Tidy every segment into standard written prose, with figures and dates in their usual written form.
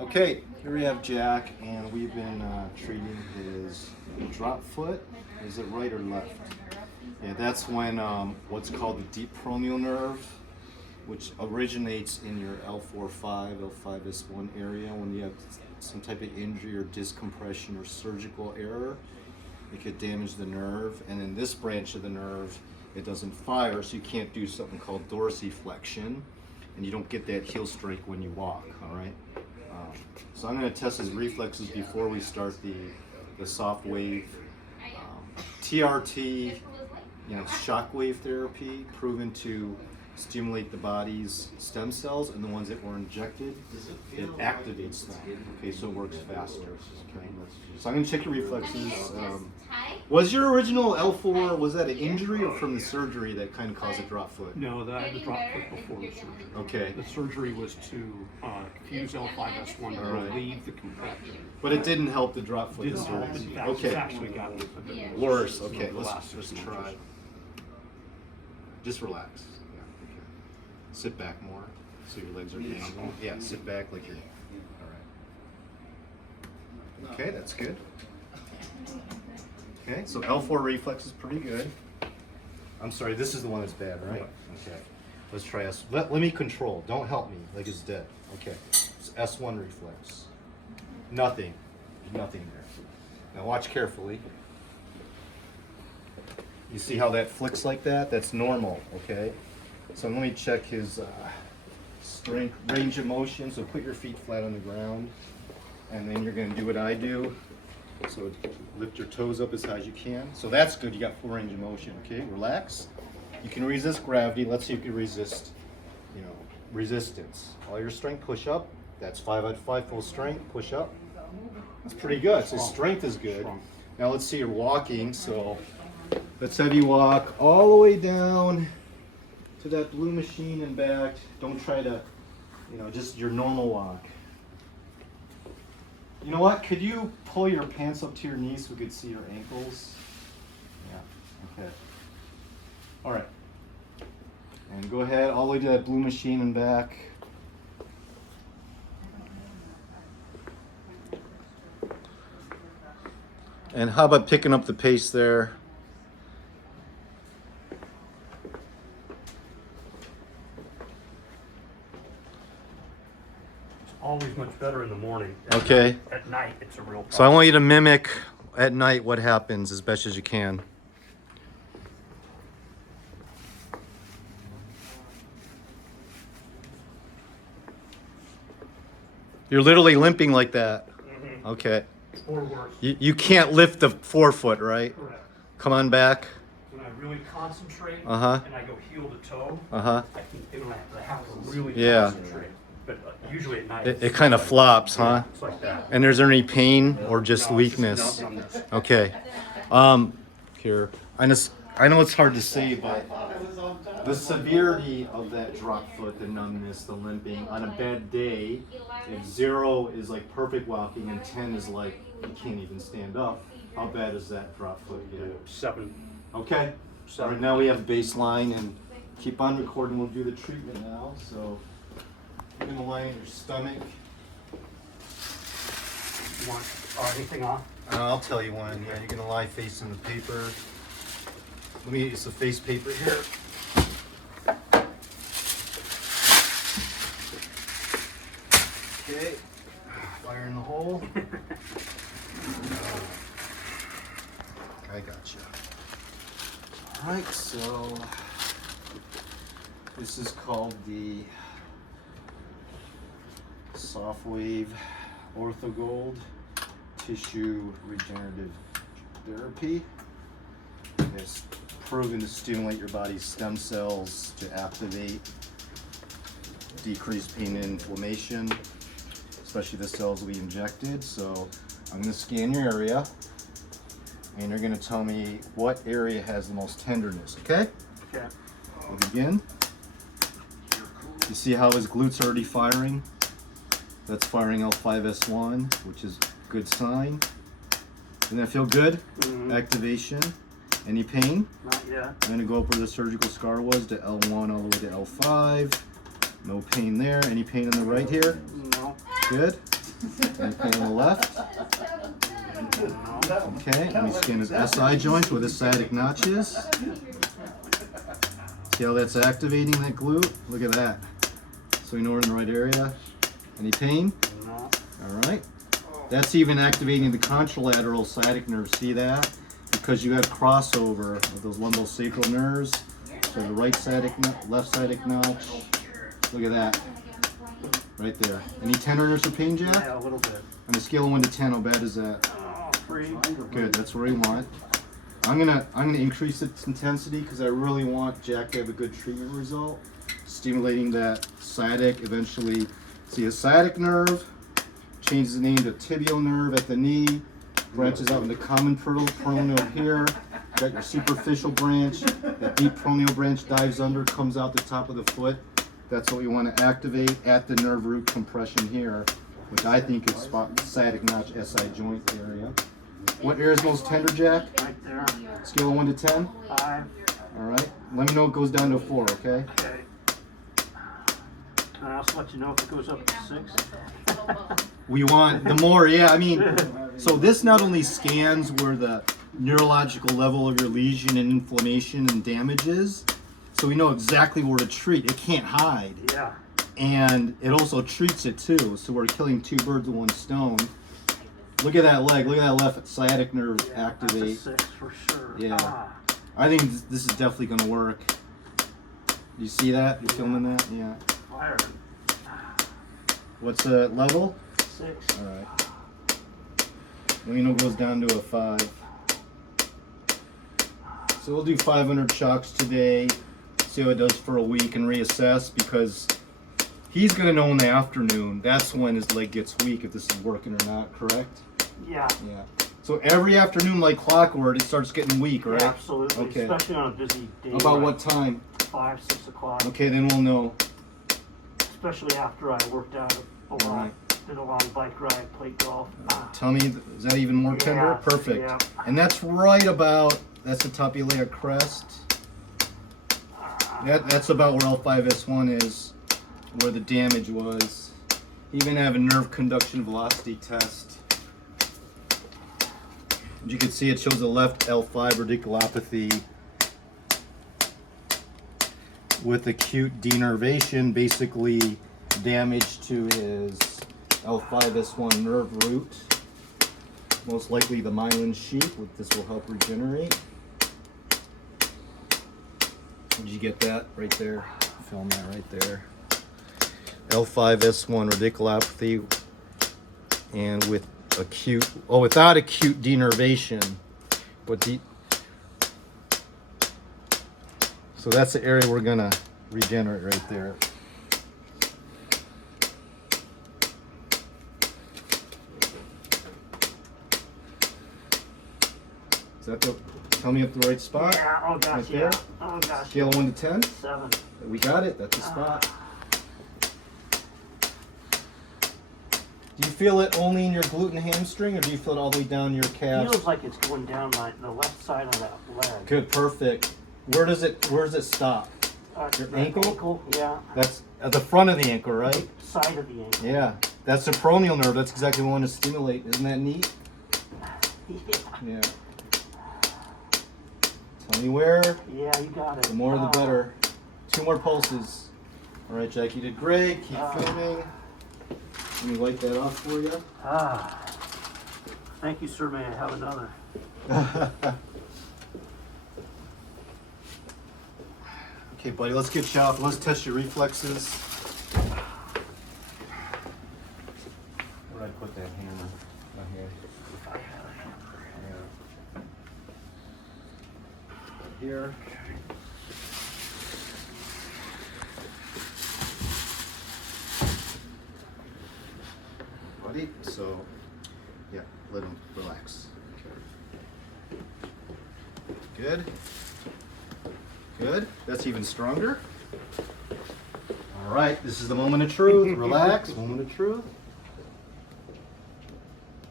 Okay, here we have Jack, and we've been treating his drop foot. Is it right or left? Yeah, that's when what's called the deep peroneal nerve, which originates in your L45, L5S1 area. When you have some type of injury or discompression or surgical error, it could damage the nerve. And in this branch of the nerve, it doesn't fire, so you can't do something called dorsiflexion, and you don't get that heel strike when you walk, all right? So I'm going to test his reflexes before we start the Softwave TRT, shockwave therapy, proven to stimulate the body's stem cells, and the ones that were injected, it activates them. Okay, so it works faster. Okay. So I'm going to check your reflexes. Was your original L4, was that an injury or from the surgery that kind of caused a drop foot? No, I had the drop foot before the surgery. Okay. The surgery was to fuse L5S1 to relieve the contraction. But it didn't help the drop foot. Didn't help. In fact, Okay. it's actually gotten a bit Worse. Okay, let's try. Just relax. Yeah, okay. Sit back more so your legs are angled. Yeah, sit back like you're. All right. Okay, that's good. Okay, so L4 reflex is pretty good. I'm sorry, this is the one that's bad, right? Okay. Let's try S. Let me control. Don't help me like it's dead. Okay. It's S1 reflex. Nothing. Nothing there. Now watch carefully. You see how that flicks like that? That's normal, okay? So let me check his strength, range of motion. So put your feet flat on the ground, and then you're gonna do what I do. So lift your toes up as high as you can. So that's good, you got full range of motion, okay? Relax. You can resist gravity. Let's see if you can resist, resistance. All your strength, push up. That's 5 out of 5 full strength, push up. That's pretty good, so strength is good. Now let's see you're walking, so let's have you walk all the way down to that blue machine and back. Don't try to, just your normal walk. You know what? Could you pull your pants up to your knees so we could see your ankles? Yeah, okay. All right. And go ahead all the way to that blue machine and back. And how about picking up the pace there? always much better in the morning. Okay. At night, it's a real problem. So I want you to mimic at night what happens as best as you can. You're literally limping like that. Mm-hmm. Okay. Or worse. You can't lift the forefoot, right? Correct. Come on back. When I really concentrate Uh-huh. and I go heel to toe, Uh-huh. I have to really Yeah. concentrate. But usually at night, It kind of flops, huh? it's like that. And is there any pain or just No, weakness? it's just numbness. Okay. Here. I know it's hard to say, but the severity of that drop foot, the numbness, the limping, on a bad day, if 0 is like perfect walking and 10 is like you can't even stand up, how bad is that drop foot? Yeah. 7. Okay. All right, now we have baseline, and keep on recording. We'll do the treatment now. So you're gonna lie on your stomach. You want anything off? I'll tell you when. Yeah, you're gonna lie facing the paper. Let me use the face paper here. Okay, fire in the hole. I got you. All right, so this is called the Softwave Orthogold Tissue Regenerative Therapy. It's proven to stimulate your body's stem cells to activate, decrease pain and inflammation, especially the cells we injected. So I'm going to scan your area, and you're going to tell me what area has the most tenderness, okay? Okay. We'll begin. You see how his glutes are already firing? That's firing L5S1, which is a good sign. Doesn't that feel good? Mm-hmm. Activation. Any pain? Not yet. I'm going to go up where the surgical scar was to L1 all the way to L5. No pain there. Any pain on the right here? No. Good. Any pain on the left? Okay, let me scan his SI joint where the sciatic notch is. See how that's activating that glute? Look at that. So we know we're in the right area. Any pain? No. All right. That's even activating the contralateral sciatic nerve. See that? Because you have crossover of those lumbosacral nerves. So the right sciatic, left sciatic notch. Look at that. Right there. Any tenderness or pain, Jack? Yeah, a little bit. On a scale of 1 to 10, how bad is that? Oh, 3. Good, that's where we want. I'm gonna increase its intensity because I really want Jack to have a good treatment result. Stimulating that sciatic, eventually. See, a sciatic nerve changes the name to tibial nerve at the knee, branches out into common peroneal here. Got your superficial branch. That deep peroneal branch dives under, comes out the top of the foot. That's what we want to activate at the nerve root compression here, which I think is spot sciatic notch SI joint area. What area is most tender, Jack? Right there. Scale of 1 to 10? 5. All right. Let me know it goes down to a 4, okay? Okay. And I'll just let you know if it goes up to 6. We want the more, yeah, I mean, so this not only scans where the neurological level of your lesion and inflammation and damage is, so we know exactly where to treat. It can't hide. Yeah. And it also treats it too, so we're killing 2 birds with 1 stone. Look at that leg, look at that left sciatic nerve activate. That's a 6 for sure. Yeah. Ah. I think this is definitely going to work. You see that? You filming that? Yeah. Fire. What's the level? 6. All right. Let me know it goes down to a 5. So we'll do 500 shocks today, see how it does for a week and reassess, because he's going to know in the afternoon. That's when his leg gets weak, if this is working or not, correct? Yeah. Yeah. So every afternoon, like clockwork, it starts getting weak, right? Yeah, absolutely. Okay. Especially on a busy day. About like what time? 5, 6 o'clock. Okay, then we'll know. Especially after I worked out a lot. Right. Did a long bike ride, played golf. Tell me, is that even more tender? Yeah, Perfect. yeah. And that's right about, that's the top iliac crest. That's about where L5S1 is, where the damage was. You even have a nerve conduction velocity test. As you can see, it shows the left L5 radiculopathy with acute denervation, basically damage to his L5S1 nerve root. Most likely the myelin sheath, which this will help regenerate. Did you get that right there? Film that right there. L5S1 radiculopathy, and with acute, without acute denervation, but so that's the area we're gonna regenerate right there. Is that the, tell me if the right spot? Yeah, oh gosh, Right yeah. there? Oh gosh. Scale of 1 to 10? 7. We got it, that's the spot. Do you feel it only in your glute and hamstring, or do you feel it all the way down your calves? Feels like it's going down the left side of that leg. Good, perfect. Where does it stop? Your The ankle? Yeah. That's at the front of the ankle, right? Side of the ankle. Yeah. That's the peroneal nerve. That's exactly what we want to stimulate. Isn't that neat? Yeah. Yeah. Tell me where. Yeah, you got it. The more the better. 2 more pulses. All right, Jack, you did great. Keep filming. Let me wipe that off for you. Thank you, sir. May I have another? Okay, buddy, let's get you off. Let's test your reflexes. Where'd I put that hammer? Right here. Yeah. Here. Buddy, so yeah, let him relax. Okay. Good. Good. That's even stronger. All right, this is the moment of truth. Relax. Moment of truth.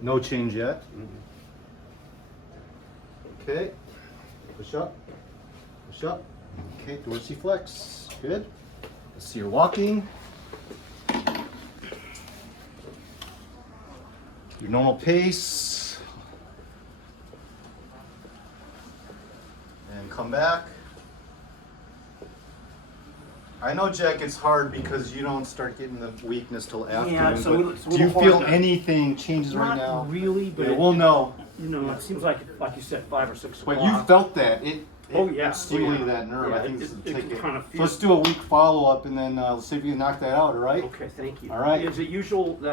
No change yet. Okay. Push up. Push up. Okay, dorsiflex. Good. Let's see your walking. Your normal pace. And come back. I know, Jack, it's hard because you don't start getting the weakness till afternoon. Yeah, it's a little- but it's a do you little feel hard to- anything changes right now? Not really, but Yeah, we'll know. you know, it seems like you said, 5 or 6 o'clock. But you felt that. It Oh, yeah. stimulated Oh, yeah. that nerve. Yeah, I think it- it's a it ticket. kind of So let's do a week follow-up and then let's see if you can knock that out, all right? Okay, thank you. All right. Is it usual that